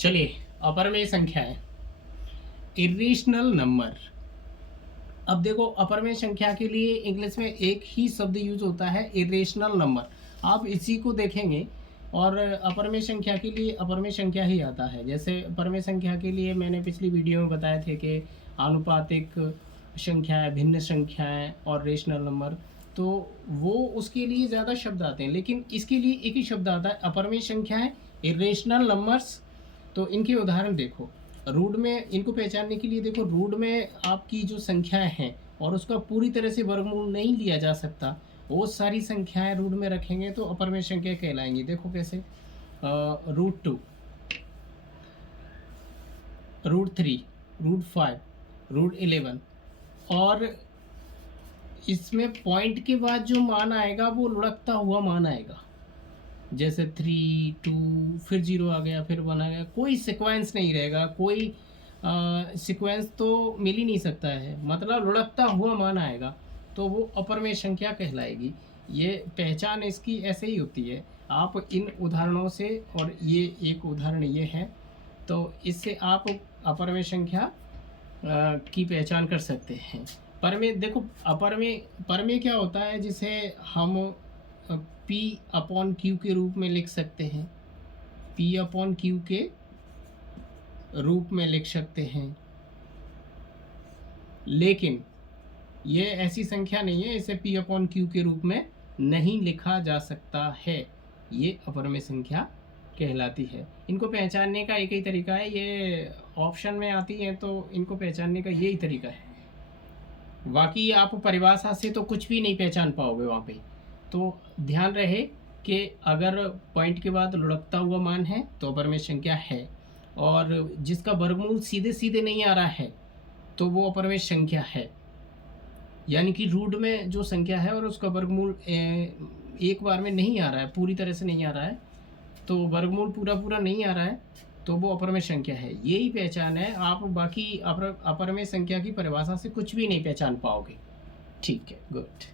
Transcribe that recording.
चलिए, अपरमेय संख्या है इरेशनल नंबर। अब देखो, अपरमेय संख्या के लिए इंग्लिश में एक ही शब्द यूज होता है, इरेशनल नंबर। आप इसी को देखेंगे और अपरमेय संख्या के लिए अपरमेय संख्या ही आता है। जैसे अपरमेय संख्या के लिए मैंने पिछली वीडियो में बताए थे कि आनुपातिक संख्याएं, भिन्न संख्याएं और रेशनल नंबर, तो वो उसके लिए ज़्यादा शब्द आते हैं, लेकिन इसके लिए एक ही शब्द आता है, अपरमेय संख्याएं, इरेशनल नंबर्स। तो इनके उदाहरण देखो, रूट में इनको पहचानने के लिए देखो, रूट में आपकी जो संख्याएं हैं और उसका पूरी तरह से वर्गमूल नहीं लिया जा सकता, वो सारी संख्याएं रूट में रखेंगे तो अपरमेय संख्या कहलाएंगी। देखो कैसे, √2, √3, √5, √11, और इसमें पॉइंट के बाद जो मान आएगा वो लुढ़कता हुआ मान आएगा। जैसे 3, 2, फिर 0 आ गया, फिर 1 आ गया, कोई सीक्वेंस नहीं रहेगा, कोई सीक्वेंस तो मिल ही नहीं सकता है, मतलब लुढ़कता हुआ मान आएगा, तो वो अपरमेय संख्या कहलाएगी। ये पहचान इसकी ऐसे ही होती है। आप इन उदाहरणों से, और ये एक उदाहरण ये है, तो इससे आप अपरमेय संख्या की पहचान कर सकते हैं। परमेय देखो, अपरमेय परमेय क्या होता है, जिसे हम P/Q के रूप में लिख सकते हैं, P/Q के रूप में लिख सकते हैं, लेकिन ये ऐसी संख्या नहीं है, इसे P/Q के रूप में नहीं लिखा जा सकता है। ये अपरमेय संख्या कहलाती है। इनको पहचानने का एक ही तरीका है, ये ऑप्शन में आती हैं तो इनको पहचानने का यही तरीका है। बाकी आप परिभाषा से तो कुछ भी नहीं पहचान पाओगे वहाँ पे। तो ध्यान रहे कि अगर पॉइंट के बाद लुढ़कता हुआ मान है तो अपरमेय संख्या है, और जिसका वर्गमूल सीधे सीधे नहीं आ रहा है तो वो अपरमेय संख्या है। यानी कि रूट में जो संख्या है और उसका वर्गमूल एक बार में नहीं आ रहा है, पूरी तरह से नहीं आ रहा है, तो वर्गमूल पूरा पूरा नहीं आ रहा है, तो वो अपरमेय संख्या है। यही पहचान है, आप बाकी अपरमेय संख्या की परिभाषा से कुछ भी नहीं पहचान पाओगे। ठीक है, गुड।